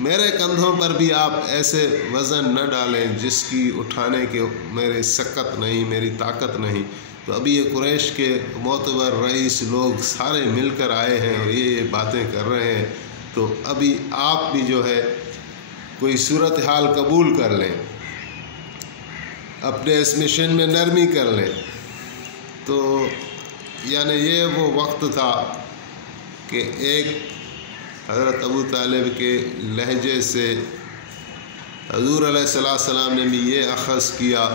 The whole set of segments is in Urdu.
میرے کندھوں پر بھی آپ ایسے وزن نہ ڈالیں جس کی اٹھانے کے میرے سکت نہیں، میری طاقت نہیں۔ تو ابھی یہ قریش کے معتبر رئیس لوگ سارے مل کر آئے ہیں اور یہ باتیں کر رہے ہیں، تو ابھی آپ بھی جو ہے کوئی صورتحال قبول کر لیں، اپنے اس مشن میں نرمی کر لیں۔ تو یعنی یہ وہ وقت تھا کہ ایک حضرت ابو طالب کے لہجے سے حضور علیہ السلام نے بھی یہ اخذ کیا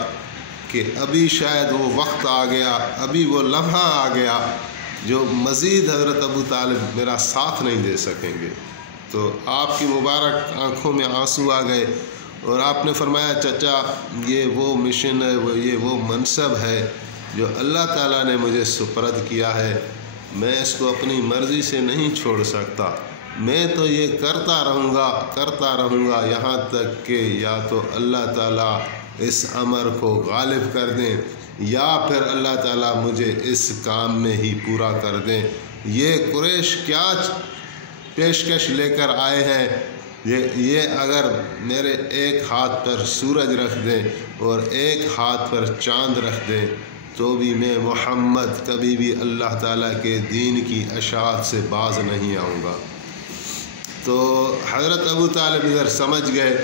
کہ ابھی شاید وہ وقت آ گیا، ابھی وہ لمحہ آ گیا جو مزید حضرت ابو طالب میرا ساتھ نہیں دے سکیں گے۔ تو آپ کی مبارک آنکھوں میں آنسو آ گئے اور آپ نے فرمایا چچا یہ وہ مشن ہے، یہ وہ منصب ہے جو اللہ تعالیٰ نے مجھے سپرد کیا ہے، میں اس کو اپنی مرضی سے نہیں چھوڑ سکتا، میں تو یہ کرتا رہوں گا یہاں تک کہ یا تو اللہ تعالیٰ اس امر کو غالب کر دیں یا پھر اللہ تعالیٰ مجھے اس کام میں ہی پورا کر دیں۔ یہ قریش کیا پیشکش لے کر آئے ہیں، یہ اگر میرے ایک ہاتھ پر سورج رکھ دیں اور ایک ہاتھ پر چاند رکھ دیں تو بھی میں محمد کبھی بھی اللہ تعالیٰ کے دین کی اشاعت سے باز نہیں آؤں گا۔ تو حضرت ابو طالب ادھر سمجھ گئے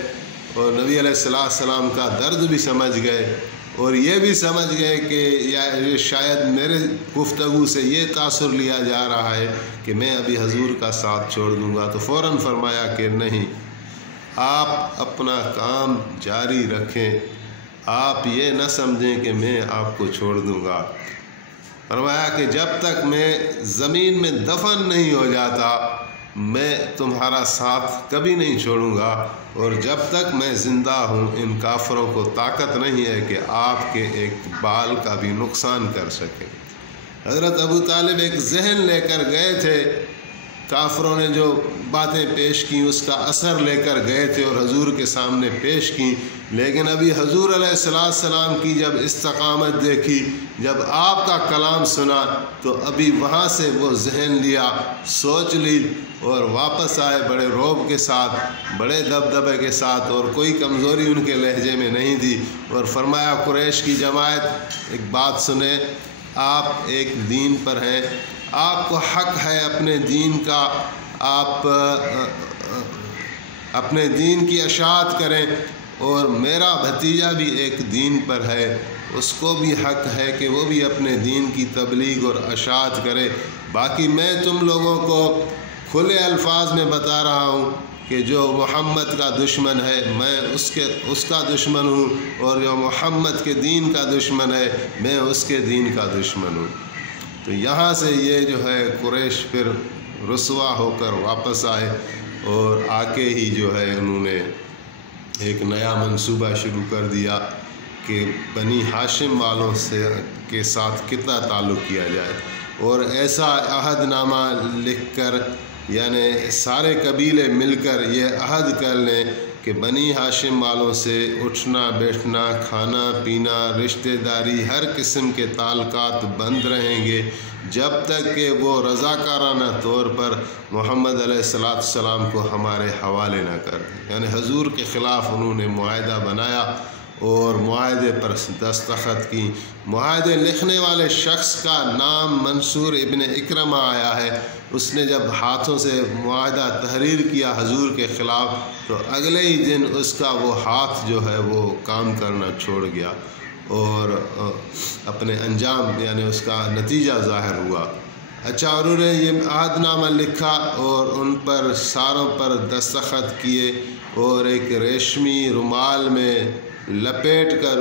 اور نبی علیہ السلام کا درد بھی سمجھ گئے اور یہ بھی سمجھ گئے کہ شاید میرے گفتگو سے یہ تاثر لیا جا رہا ہے کہ میں ابھی حضور کا ساتھ چھوڑ دوں گا۔ تو فوراً فرمایا کہ نہیں، آپ اپنا کام جاری رکھیں، آپ یہ نہ سمجھیں کہ میں آپ کو چھوڑ دوں گا۔ فرمایا کہ جب تک میں زمین میں دفن نہیں ہو جاتا میں تمہارا ساتھ کبھی نہیں چھوڑوں گا، اور جب تک میں زندہ ہوں ان کافروں کو طاقت نہیں ہے کہ آپ کے ایک بال کا بھی نقصان کر سکے۔ حضرت ابو طالب ایک ذہن لے کر گئے تھے، کافروں نے جو باتیں پیش کی اس کا اثر لے کر گئے تھے اور حضور کے سامنے پیش کی، لیکن ابھی حضور علیہ السلام کی جب استقامت دیکھی، جب آپ کا کلام سنا تو ابھی وہاں سے وہ ذہن لیا، سوچ لی اور واپس آئے بڑے رعب کے ساتھ، بڑے دبدبے کے ساتھ، اور کوئی کمزوری ان کے لہجے میں نہیں تھی، اور فرمایا قریش کی جماعت ایک بات سنیں، آپ ایک دین پر ہیں، آپ کو حق ہے اپنے دین کا، آپ اپنے دین کی اشاعت کریں، اور میرا بھتیجا بھی ایک دین پر ہے، اس کو بھی حق ہے کہ وہ بھی اپنے دین کی تبلیغ اور اشاعت کرے۔ باقی میں تم لوگوں کو کھلے الفاظ میں بتا رہا ہوں کہ جو محمد کا دشمن ہے میں اس کا دشمن ہوں، اور جو محمد کے دین کا دشمن ہے میں اس کے دین کا دشمن ہوں۔ تو یہاں سے یہ جو ہے قریش پھر رسوا ہو کر واپس آئے، اور آ کے ہی جو ہے انہوں نے ایک نیا منصوبہ شروع کر دیا کہ بنی ہاشم والوں کے ساتھ کتنا تعلق کیا جائے، اور ایسا عہد نامہ لکھ کر، یعنی سارے قبیلے مل کر یہ عہد کر لیں کہ بنی ہاشم والوں سے اٹھنا بیٹھنا، کھانا پینا، رشتہ داری، ہر قسم کے تعلقات بند رہیں گے جب تک کہ وہ رضاکارانہ طور پر محمد علیہ السلام کو ہمارے حوالے نہ کر دیں۔ یعنی حضور کے خلاف انہوں نے معاہدہ بنایا اور معاہدے پر دستخط کی۔ معاہدے لکھنے والے شخص کا نام منصور ابن اکرمہ آیا ہے، اس نے جب ہاتھوں سے معاہدہ تحریر کیا حضور کے خلاف تو اگلے ہی دن اس کا وہ ہاتھ جو ہے وہ کام کرنا چھوڑ گیا اور اپنے انجام یعنی اس کا نتیجہ ظاہر ہوا۔ اچھا، انہوں نے یہ عہد نامہ لکھا اور ان پر ساروں پر دستخط کیے اور ایک ریشمی رومال میں لپیٹ کر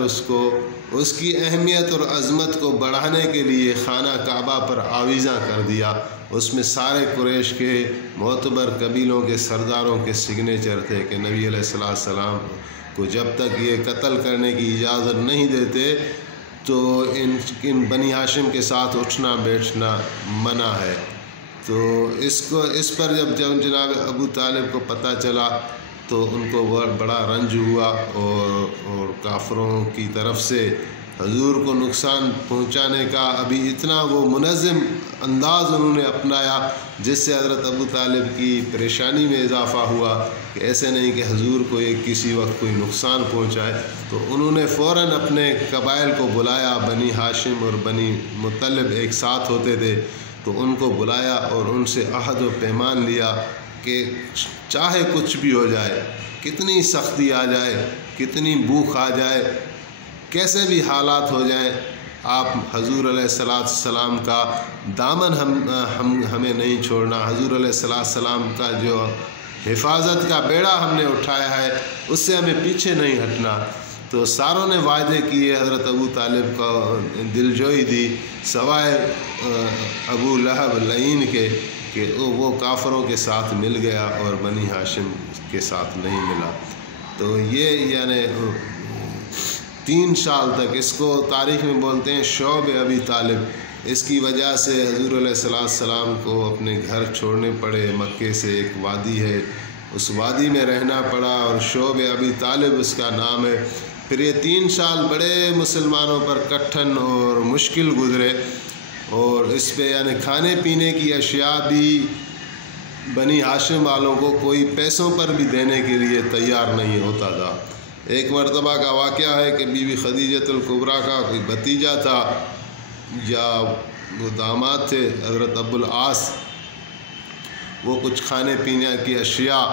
اس کی اہمیت اور عظمت کو بڑھانے کے لیے خانہ کعبہ پر آویزاں کر دیا۔ اس میں سارے قریش کے معتبر قبیلوں کے سرداروں کے سگنیچر تھے کہ نبی علیہ السلام کو جب تک یہ قتل کرنے کی اجازت نہیں دیتے تو ان بنی ہاشم کے ساتھ اٹھنا بیٹھنا منع ہے۔ تو اس پر جب جناب ابو طالب کو پتہ چلا تو ان کو بڑا رنج ہوا اور کافروں کی طرف سے حضور کو نقصان پہنچانے کا ابھی اتنا وہ منظم انداز انہوں نے اپنایا جس سے حضرت ابو طالب کی پریشانی میں اضافہ ہوا کہ ایسے نہیں کہ حضور کو یہ کسی وقت کوئی نقصان پہنچائے. تو انہوں نے فوراً اپنے قبائل کو بلایا. بنی ہاشم اور بنی مطلب ایک ساتھ ہوتے تھے، تو ان کو بلایا اور ان سے عہد و پیمان لیا کہ چاہے کچھ بھی ہو جائے، کتنی سختی آ جائے، کتنی بھوک آ جائے، کیسے بھی حالات ہو جائیں، آپ حضور علیہ السلام کا دامن ہمیں نہیں چھوڑنا. حضور علیہ السلام کا جو حفاظت کا بیڑا ہم نے اٹھایا ہے اس سے ہمیں پیچھے نہیں ہٹنا. تو ساروں نے وعدے کیے. حضرت ابو طالب کا دلجوئی دی سوائے ابو لہب لعین کے کہ وہ کافروں کے ساتھ مل گیا اور بنی ہاشم کے ساتھ نہیں ملا. تو یہ یعنی 3 سال تک، اس کو تاریخ میں بولتے ہیں شعب ابی طالب. اس کی وجہ سے حضور علیہ السلام کو اپنے گھر چھوڑنے پڑے. مکے سے ایک وادی ہے، اس وادی میں رہنا پڑا اور شعب ابی طالب اس کا نام ہے. پھر یہ 3 سال بڑے مسلمانوں پر کٹھن اور مشکل گزرے، اور اس پہ یعنی کھانے پینے کی اشیاء بھی بنی ہاشم والوں کو کوئی پیسوں پر بھی دینے کے لیے تیار نہیں ہوتا تھا. ایک مرتبہ کا واقعہ ہے کہ بی بی خدیجۃ الکبریٰ کا کوئی بھتیجا تھا یا وہ داماد تھے حضرت ابو العاص، وہ کچھ کھانے پینے کی اشیاء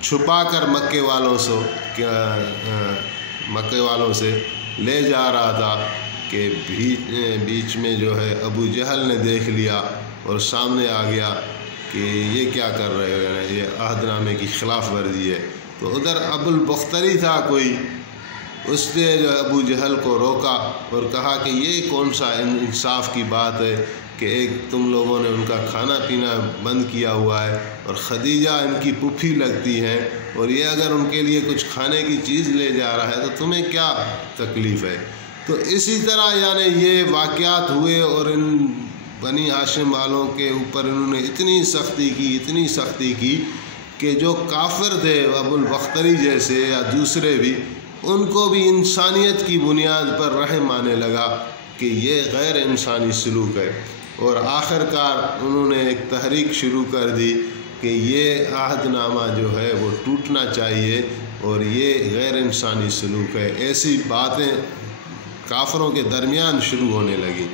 چھپا کر مکے والوں سے لے جا رہا تھا کہ بیچ میں جو ہے ابو جہل نے دیکھ لیا اور سامنے آ گیا کہ یہ کیا کر رہے ہو، یہ عہد نامے کی خلاف ورزی ہے. تو ادھر ابو البختری تھا کوئی، اس نے جو ابو جہل کو روکا اور کہا کہ یہ کون سا انصاف کی بات ہے کہ ایک تم لوگوں نے ان کا کھانا پینا بند کیا ہوا ہے، اور خدیجہ ان کی پھوپھی لگتی ہیں، اور یہ اگر ان کے لیے کچھ کھانے کی چیز لے جا رہا ہے تو تمہیں کیا تکلیف ہے. تو اسی طرح یعنی یہ واقعات ہوئے اور ان بنی ہاشم والوں کے اوپر انہوں نے اتنی سختی کی کہ جو کافر تھے ابو البختری جیسے یا دوسرے بھی، ان کو بھی انسانیت کی بنیاد پر رحم آنے لگا کہ یہ غیر انسانی سلوک ہے. اور آخر کار انہوں نے ایک تحریک شروع کر دی کہ یہ عہد نامہ جو ہے وہ ٹوٹنا چاہیے اور یہ غیر انسانی سلوک ہے. ایسی باتیں کافروں کے درمیان شروع ہونے لگی.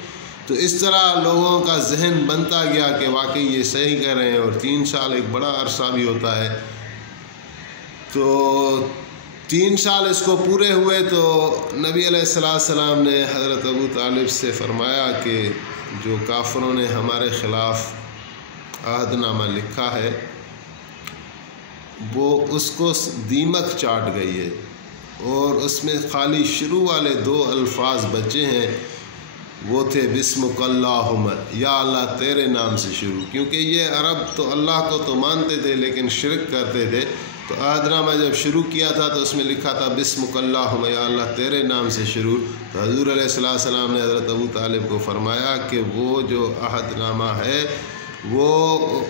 تو اس طرح لوگوں کا ذہن بنتا گیا کہ واقعی یہ صحیح کر رہے ہیں، اور 3 سال ایک بڑا عرصہ بھی ہوتا ہے. تو 3 سال اس کو پورے ہوئے تو نبی علیہ السلام نے حضرت ابو طالب سے فرمایا کہ جو کافروں نے ہمارے خلاف عہد نامہ لکھا ہے وہ اس کو دیمک چاٹ گئی ہے، اور اس میں خالی شروع والے 2 الفاظ بچے ہیں، وہ تھے بسمک اللہم، یا اللہ تیرے نام سے شروع. کیونکہ یہ عرب تو اللہ کو تو مانتے تھے لیکن شرک کرتے تھے. تو عہد نامہ جب شروع کیا تھا تو اس میں لکھا تھا بسمک اللہم، یا اللہ تیرے نام سے شروع. تو حضور علیہ السلام نے حضرت ابو طالب کو فرمایا کہ وہ جو عہد نامہ ہے وہ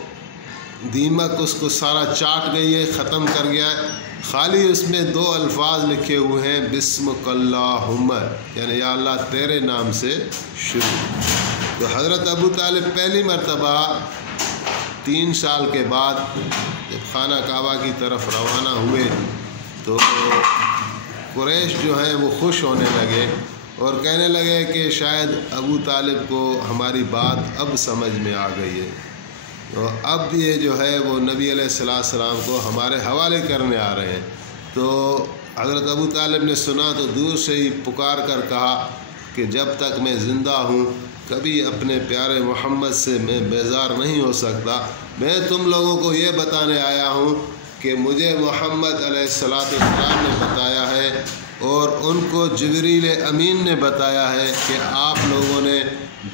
دیمک اس کو سارا چاٹ گئی ہے، ختم کر گیا ہے. خالی اس میں 2 الفاظ لکھے ہوئے ہیں بسمک اللہم، یعنی یا اللہ تیرے نام سے شروع. تو حضرت ابو طالب پہلی مرتبہ 3 سال کے بعد جب خانہ کعبہ کی طرف روانہ ہوئے تو قریش جو ہیں وہ خوش ہونے لگے اور کہنے لگے کہ شاید ابو طالب کو ہماری بات اب سمجھ میں آ گئی ہے، تو اب یہ جو ہے وہ نبی علیہ السلام کو ہمارے حوالے کرنے آ رہے ہیں. تو حضرت ابو طالب نے سنا تو دور سے ہی پکار کر کہا کہ جب تک میں زندہ ہوں کبھی اپنے پیارے محمد سے میں بیزار نہیں ہو سکتا. میں تم لوگوں کو یہ بتانے آیا ہوں کہ مجھے محمد علیہ السلام نے بتایا ہے اور ان کو جبریل امین نے بتایا ہے کہ آپ لوگوں نے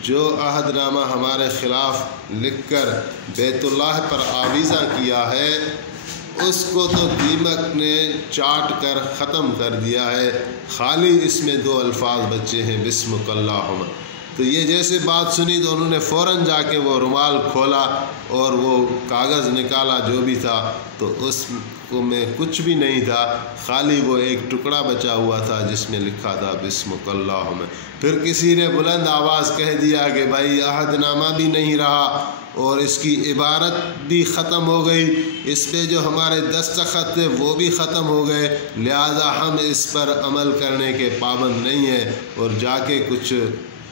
جو عہد نامہ ہمارے خلاف لکھ کر بیت اللہ پر آویزہ کیا ہے اس کو تو دیمک نے چاٹ کر ختم کر دیا ہے، خالی اس میں 2 الفاظ بچے ہیں بسمک اللہم. تو یہ جیسے بات سنی تو انہوں نے فوراً جا کے وہ رومال کھولا اور وہ کاغذ نکالا جو بھی تھا، تو میں کچھ بھی نہیں تھا، خالی وہ ایک ٹکڑا بچا ہوا تھا جس میں لکھا تھا بسمک اللہم۔ پھر کسی نے بلند آواز کہہ دیا کہ بھائی عہد نامہ بھی نہیں رہا اور اس کی عبارت بھی ختم ہو گئی، اس پہ جو ہمارے دستخط تھے وہ بھی ختم ہو گئے، لہذا ہم اس پر عمل کرنے کے پابند نہیں ہیں۔ اور جا کے کچھ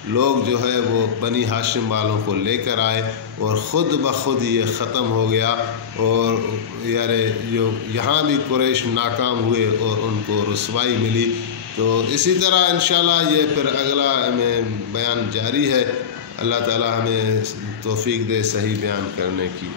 لوگ جو ہے وہ بنی ہاشم والوں کو لے کر آئے اور خود بخود یہ ختم ہو گیا، اور یہاں بھی قریش ناکام ہوئے اور ان کو رسوائی ملی۔ تو اسی طرح انشاءاللہ یہ پھر اگلا ہمیں بیان جاری ہے۔ اللہ تعالی ہمیں توفیق دے صحیح بیان کرنے کی۔